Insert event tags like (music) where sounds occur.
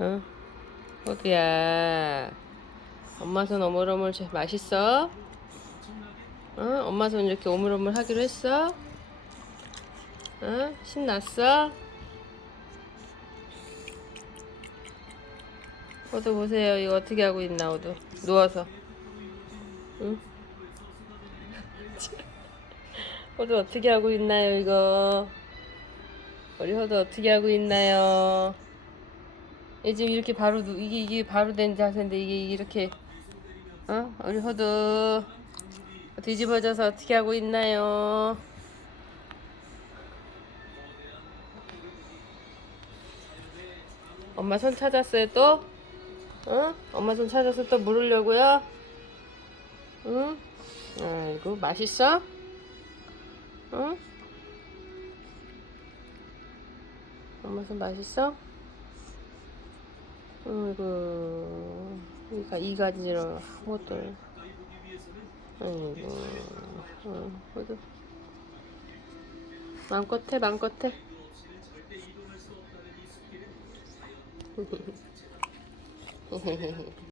어? 호두야. 엄마 손 오물오물 제- 맛있어? 어? 엄마 손 이렇게 오물오물 하기로 했어? 어? 신났어? 호두 보세요. 이거 어떻게 하고 있나, 호두. 누워서. 응? (laughs) 호두 어떻게 하고 있나요, 이거? 우리 호두 어떻게 하고 있나요? 얘 지금 이렇게 바로 누, 이게 이게 바로 된 자세인데 이게 이렇게 어 우리 호두 뒤집어져서 어떻게 하고 있나요? 엄마 손 찾았어요 또? 어? 엄마 손 찾아서 또 물으려고요? 응? 아이고 맛있어? 응? 엄마 손 맛있어? 아이고 이가 이 가지로 호들 아이고. 응, 호들 마음껏 해 마음껏 해 (laughs)